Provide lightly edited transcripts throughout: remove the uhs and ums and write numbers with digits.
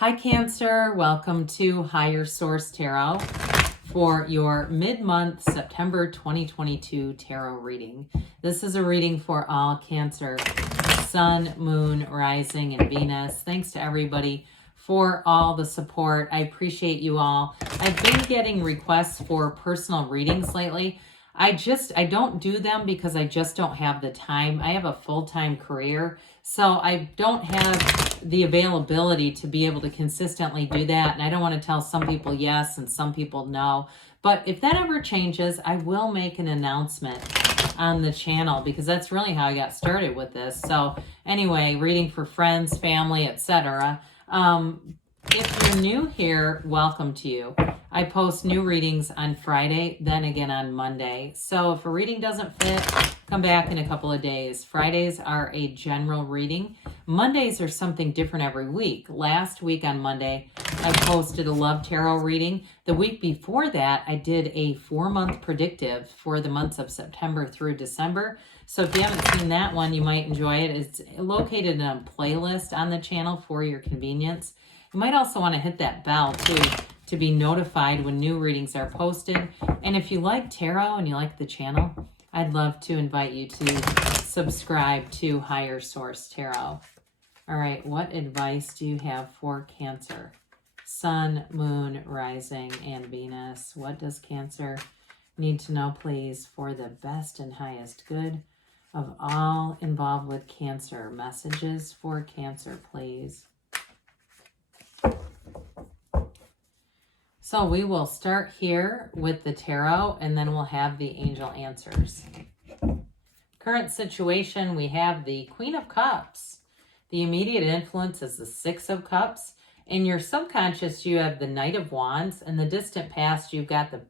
Hi Cancer, welcome to Higher Source Tarot for your mid-month September 2022 tarot reading. This is a reading for all Cancer, Sun, Moon, Rising, and Venus. Thanks to everybody for all the support. I appreciate you all. I've been getting requests for personal readings lately. I don't do them because I just don't have the time. I have a full-time career, so I don't have the availability to be able to consistently do that. And I don't want to tell some people yes and some people no. But if that ever changes, I will make an announcement on the channel because that's really how I got started with this. So anyway, reading for friends, family, etc. If you're new here, welcome to you. I post new readings on Friday, then again on Monday. So if a reading doesn't fit, come back in a couple of days. Fridays are a general reading. Mondays are something different every week. Last week on Monday, I posted a Love Tarot reading. The week before that, I did a 4-month predictive for the months of September through December. So if you haven't seen that one, you might enjoy it. It's located in a playlist on the channel for your convenience. You might also want to hit that bell too to be notified when new readings are posted. And if you like tarot and you like the channel, I'd love to invite you to subscribe to Higher Source Tarot. All right, what advice do you have for Cancer? Sun, Moon, Rising, and Venus. What does Cancer need to know, please, for the best and highest good of all involved with Cancer? Messages for Cancer, please. So we will start here with the tarot, and then we'll have the angel answers. Current situation, we have the Queen of Cups. The immediate influence is the Six of Cups. In your subconscious, you have the Knight of Wands. In the distant past, you've got the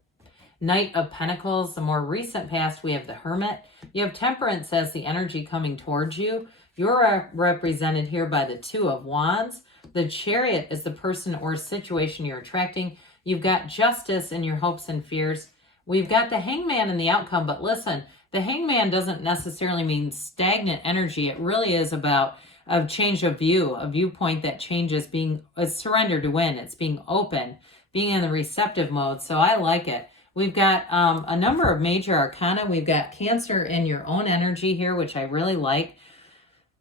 Knight of Pentacles. The more recent past, we have the Hermit. You have Temperance as the energy coming towards you. You're represented here by the Two of Wands. The Chariot is the person or situation you're attracting. You've got Justice in your hopes and fears. We've got the Hangman in the outcome, but listen, the Hangman doesn't necessarily mean stagnant energy. It really is about a change of view, a viewpoint that changes, being a surrender to win. It's being open, being in the receptive mode. So I like it. We've got a number of major arcana. We've got Cancer in your own energy here, which I really like.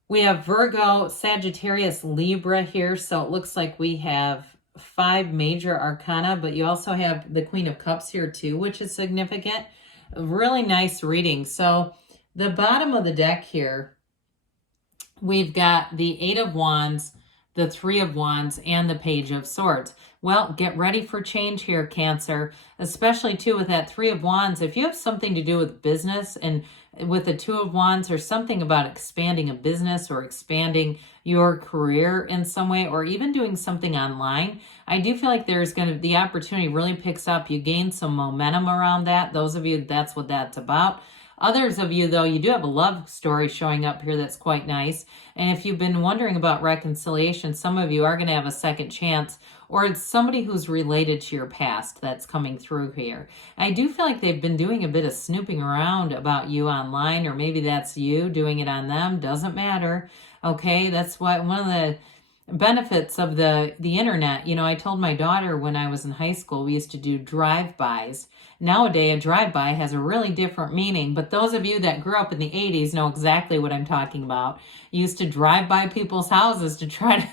We have Virgo, Sagittarius, Libra here. So it looks like we have 5 major arcana, but you also have the Queen of Cups here too, which is significant. A really nice reading. So the bottom of the deck here, we've got the 8 of Wands, the 3 of Wands, and the Page of Swords. Well, get ready for change here, Cancer, especially too with that 3 of Wands. If you have something to do with business, and with the 2 of Wands, or something about expanding a business or expanding your career in some way, or even doing something online, I do feel like there's going to, the opportunity really picks up. You gain some momentum around that. Those of you, that's what that's about. Others of you, though, you do have a love story showing up here that's quite nice. And if you've been wondering about reconciliation, some of you are going to have a second chance, or it's somebody who's related to your past that's coming through here. I do feel like they've been doing a bit of snooping around about you online, or maybe that's you doing it on them. Doesn't matter. Okay, that's why one of the benefits of the internet, you know, I told my daughter when I was in high school, we used to do drive-bys. Nowadays, a drive-by has a really different meaning, but those of you that grew up in the 80s know exactly what I'm talking about. You used to drive by people's houses to try to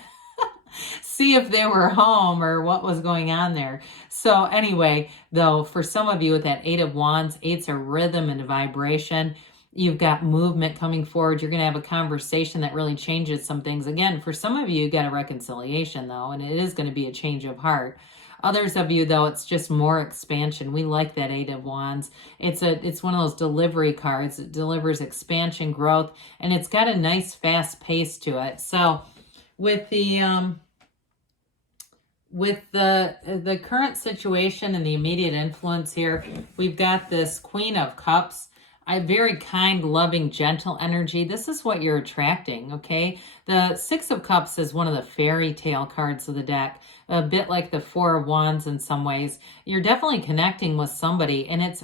see if they were home or what was going on there. So anyway, though, for some of you with that 8 of Wands, 8's a rhythm and a vibration. You've got movement coming forward. You're going to have a conversation that really changes some things. Again, for some of you, you got a reconciliation, though, and it is going to be a change of heart. Others of you, though, it's just more expansion. We like that 8 of Wands. It's one of those delivery cards. It delivers expansion, growth, and it's got a nice, fast pace to it. So with the current situation and the immediate influence here, we've got this Queen of Cups. A very kind, loving, gentle energy. This is what you're attracting, okay? The 6 of Cups is one of the fairy tale cards of the deck, a bit like the 4 of Wands in some ways. You're definitely connecting with somebody, and it's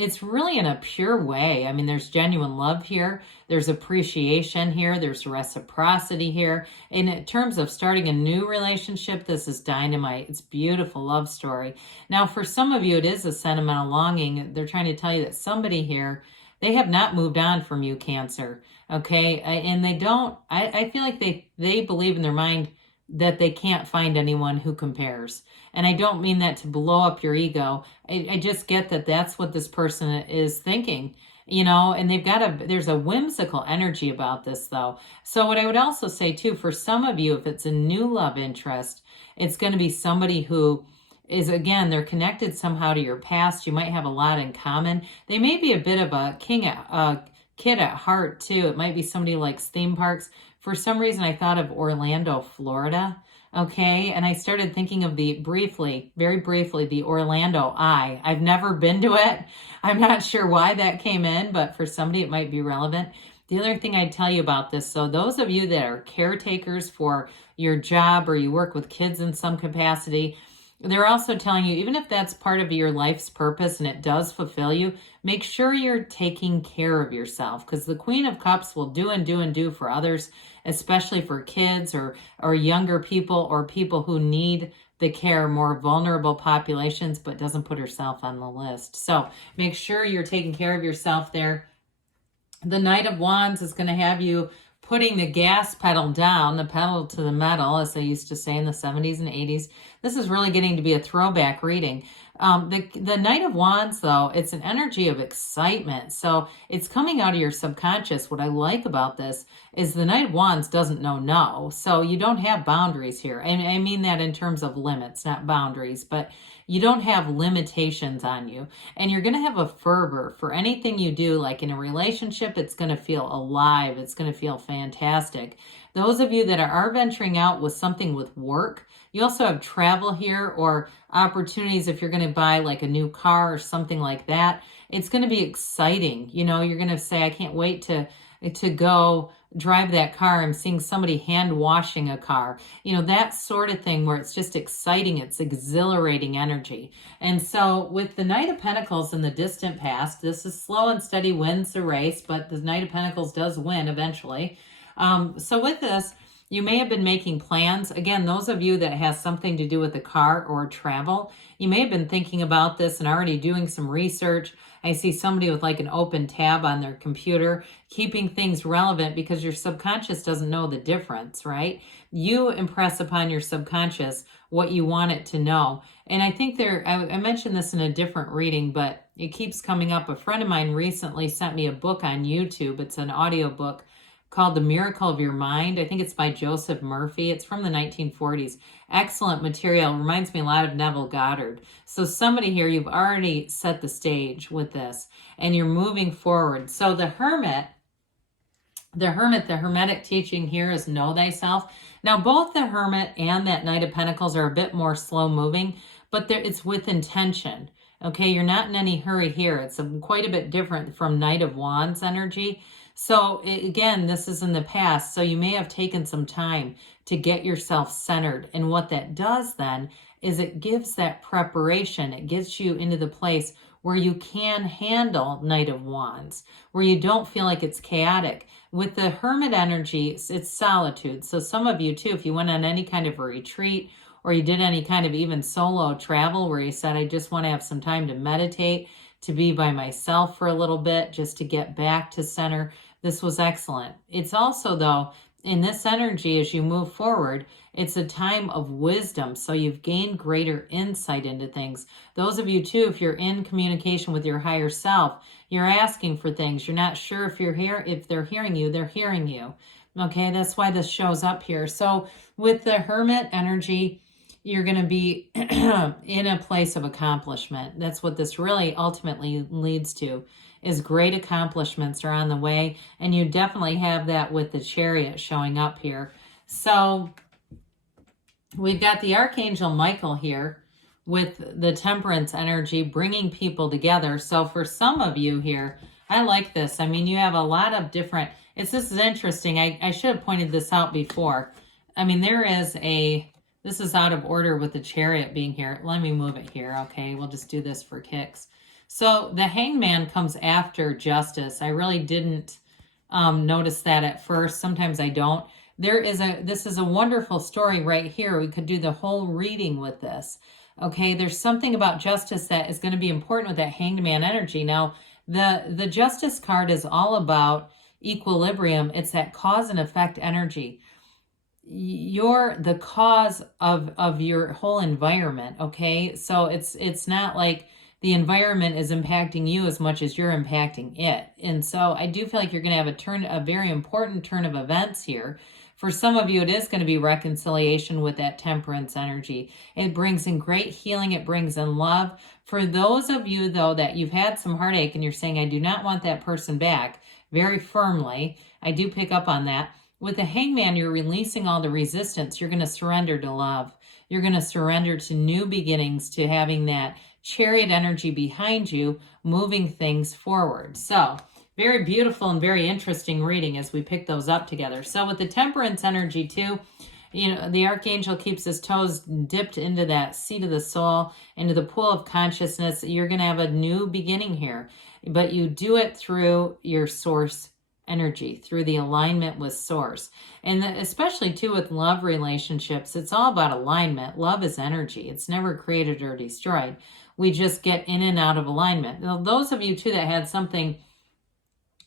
it's really in a pure way. I mean, there's genuine love here. There's appreciation here. There's reciprocity here. In terms of starting a new relationship, this is dynamite. It's a beautiful love story. Now, for some of you, it is a sentimental longing. They're trying to tell you that somebody here, they have not moved on from you, Cancer. Okay. And they don't, I feel like they believe in their mind that they can't find anyone who compares. And I don't mean that to blow up your ego. I just get that that's what this person is thinking, you know, and there's a whimsical energy about this though. So what I would also say too, for some of you, if it's a new love interest, it's going to be somebody who is, again, they're connected somehow to your past. You might have a lot in common. They may be a bit of a kid at heart too. It might be somebody who likes theme parks. For some reason, I thought of Orlando, Florida. Okay. And I started thinking of very briefly, the Orlando Eye. I've never been to it. I'm not sure why that came in, but for somebody, it might be relevant. The other thing I'd tell you about this, so those of you that are caretakers for your job or you work with kids in some capacity, they're also telling you, even if that's part of your life's purpose and it does fulfill you, make sure you're taking care of yourself, because the Queen of Cups will do and do and do for others, especially for kids or younger people or people who need the care, more vulnerable populations, but doesn't put herself on the list. So make sure you're taking care of yourself there. The Knight of Wands is going to have you putting the gas pedal down, the pedal to the metal, as they used to say in the 70s and 80s. This is really getting to be a throwback reading. The Knight of Wands, though, it's an energy of excitement. So it's coming out of your subconscious. What I like about this is the Knight of Wands doesn't know no. So you don't have boundaries here. And I mean that in terms of limits, not boundaries, but you don't have limitations on you. And you're going to have a fervor for anything you do. Like in a relationship, it's going to feel alive. It's going to feel fantastic. Those of you that are venturing out with something with work, you also have travel here or opportunities if you're going to buy like a new car or something like that. It's going to be exciting. You know, you're going to say, I can't wait to go drive that car. I'm seeing somebody hand washing a car, you know, that sort of thing where it's just exciting. It's exhilarating energy. And so with the Knight of Pentacles in the distant past, this is slow and steady wins the race, but the Knight of Pentacles does win eventually. So with this, you may have been making plans. Again, those of you that has something to do with the car or travel, you may have been thinking about this and already doing some research. I see somebody with like an open tab on their computer, keeping things relevant because your subconscious doesn't know the difference, right? You impress upon your subconscious what you want it to know. And I think I mentioned this in a different reading, but it keeps coming up. A friend of mine recently sent me a book on YouTube. It's an audio book called The Miracle of Your Mind. I think it's by Joseph Murphy. It's from the 1940s. Excellent material. Reminds me a lot of Neville Goddard. So somebody here, you've already set the stage with this and you're moving forward. So the Hermetic teaching here is know thyself. Now, both the Hermit and that Knight of Pentacles are a bit more slow moving, but it's with intention. Okay, you're not in any hurry here. It's quite a bit different from Knight of Wands energy. So again, this is in the past, so you may have taken some time to get yourself centered. And what that does then is it gives that preparation. It gets you into the place where you can handle Knight of Wands, where you don't feel like it's chaotic. With the Hermit energy, it's solitude. So some of you too, if you went on any kind of a retreat or you did any kind of even solo travel where you said, I just want to have some time to meditate, to be by myself for a little bit, just to get back to center, this was excellent. It's also, though, in this energy, as you move forward, it's a time of wisdom. So you've gained greater insight into things. Those of you, too, if you're in communication with your higher self, you're asking for things. You're not sure if they're hearing you, they're hearing you. Okay, that's why this shows up here. So with the Hermit energy, you're going to be in a place of accomplishment. That's what this really ultimately leads to, is great accomplishments are on the way. And you definitely have that with the Chariot showing up here. So we've got the Archangel Michael here with the Temperance energy bringing people together. So for some of you here, I like this. I mean, you have a lot of different, this is interesting. I should have pointed this out before. I mean, this is out of order with the Chariot being here. Let me move it here, okay? We'll just do this for kicks. So the Hangman comes after Justice. I really didn't notice that at first. Sometimes I don't. This is a wonderful story right here. We could do the whole reading with this. Okay, there's something about Justice that is going to be important with that Hanged Man energy. Now, the Justice card is all about equilibrium. It's that cause and effect energy. You're the cause of your whole environment, okay? So it's not like the environment is impacting you as much as you're impacting it. And so I do feel like you're going to have a very important turn of events here. For some of you, it is going to be reconciliation with that Temperance energy. It brings in great healing. It brings in love. For those of you, though, that you've had some heartache and you're saying, I do not want that person back, very firmly, I do pick up on that. With the Hangman, you're releasing all the resistance. You're going to surrender to love. You're going to surrender to new beginnings, to having that Chariot energy behind you, moving things forward. So very beautiful and very interesting reading as we pick those up together. So with the Temperance energy too, the Archangel keeps his toes dipped into that seat of the soul, into the pool of consciousness. You're going to have a new beginning here, but you do it through your source energy, through the alignment with source. And especially too with love relationships, it's all about alignment. Love is energy. It's never created or destroyed. We just get in and out of alignment. Now, those of you too that had something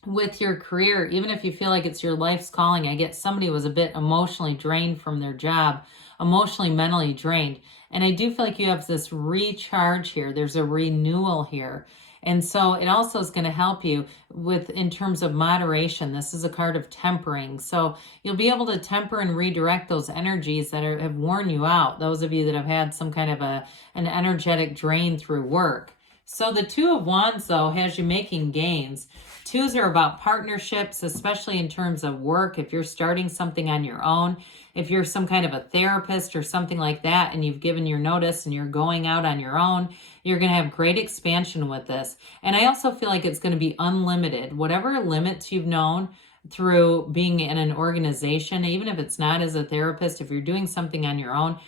with your career, even if you feel like it's your life's calling, I get somebody was a bit emotionally drained from their job, emotionally, mentally drained. And I do feel like you have this recharge here. There's a renewal here. And so it also is going to help you with, in terms of moderation. This is a card of tempering. So you'll be able to temper and redirect those energies that have worn you out. Those of you that have had some kind of an energetic drain through work. So the Two of Wands, though, has you making gains. Twos are about partnerships, especially in terms of work. If you're starting something on your own, if you're some kind of a therapist or something like that, and you've given your notice and you're going out on your own, you're going to have great expansion with this. And I also feel like it's going to be unlimited. Whatever limits you've known through being in an organization, even if it's not as a therapist, if you're doing something on your own,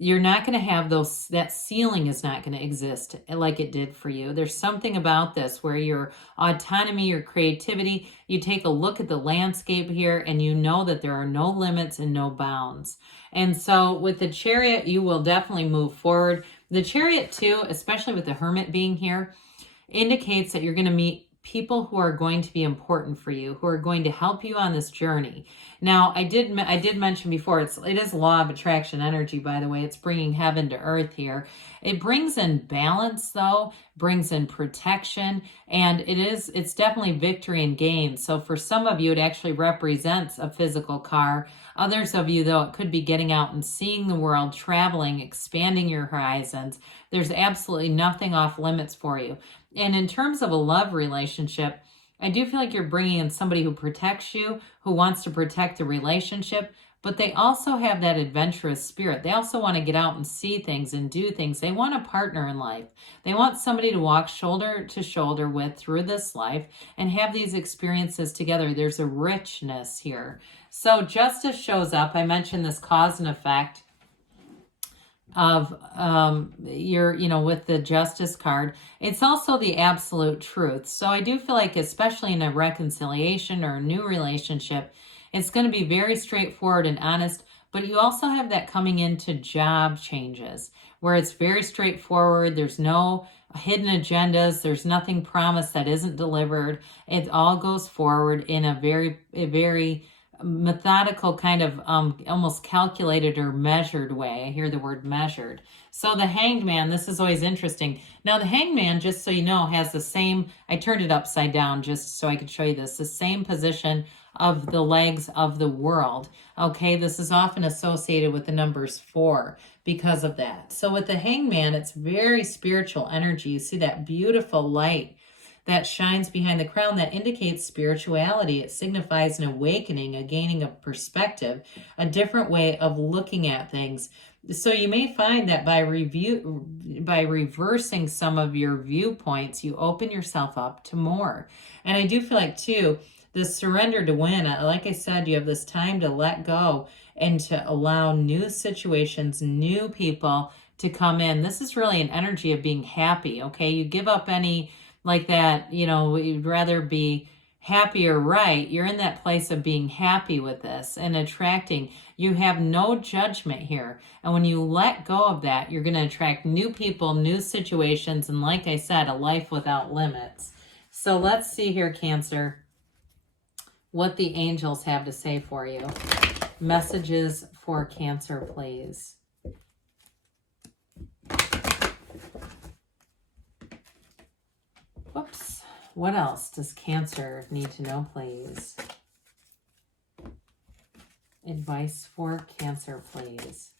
you're not going to have those, that ceiling is not going to exist like it did for you. There's something about this where your autonomy, your creativity, you take a look at the landscape here and you know that there are no limits and no bounds. And so with the Chariot, you will definitely move forward. The Chariot too, especially with the Hermit being here, indicates that you're going to meet people who are going to be important for you, who are going to help you on this journey. Now, I did mention before, it is law of attraction energy, by the way. It's bringing heaven to earth here. It brings in balance, though, brings in protection, and it's definitely victory and gain. So for some of you, it actually represents a physical car. Others of you, though, it could be getting out and seeing the world, traveling, expanding your horizons. There's absolutely nothing off limits for you. And in terms of a love relationship, I do feel like you're bringing in somebody who protects you, who wants to protect the relationship, but they also have that adventurous spirit. They also want to get out and see things and do things. They want a partner in life. They want somebody to walk shoulder to shoulder with through this life and have these experiences together. There's a richness here. So Justice shows up. I mentioned this cause and effect of with the Justice card. It's also the absolute truth. So I do feel like, especially in a reconciliation or a new relationship, it's going to be very straightforward and honest, but you also have that coming into job changes where it's very straightforward. There's no hidden agendas. There's nothing promised that isn't delivered. It all goes forward in a very methodical kind of almost calculated or measured way. I hear the word measured. So the Hanged Man, this is always interesting. Now the Hanged Man, just so you know, has the same, I turned it upside down just so I could show you this, the same position of the legs of the world. Okay, this is often associated with the numbers 4 because of that. So with the Hanged Man, it's very spiritual energy. You see that beautiful light that shines behind the crown that indicates spirituality. It signifies an awakening, a gaining of perspective, a different way of looking at things. So you may find that by reversing some of your viewpoints, you open yourself up to more. And I do feel like too, this surrender to win, like I said, you have this time to let go and to allow new situations, new people, to come in. This is really an energy of being happy, okay? You give up any like that, you know, you'd rather be happy or right. You're in that place of being happy with this and attracting. You have no judgment here. And when you let go of that, you're going to attract new people, new situations, and like I said, a life without limits. So let's see here, Cancer, what the angels have to say for you. Messages for Cancer, please. Whoops. What else does Cancer need to know, please? Advice for Cancer, please.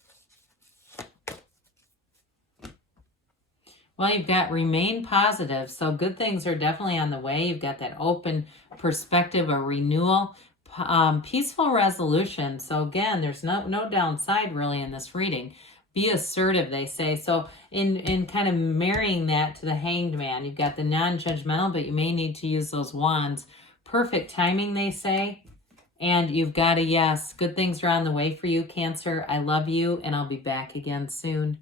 Well, you've got remain positive. So good things are definitely on the way. You've got that open perspective, a renewal, peaceful resolution. So again, there's no downside really in this reading. Be assertive, they say. So in kind of marrying that to the Hanged Man, you've got the non-judgmental, but you may need to use those wands. Perfect timing, they say. And you've got a yes. Good things are on the way for you, Cancer. I love you, and I'll be back again soon.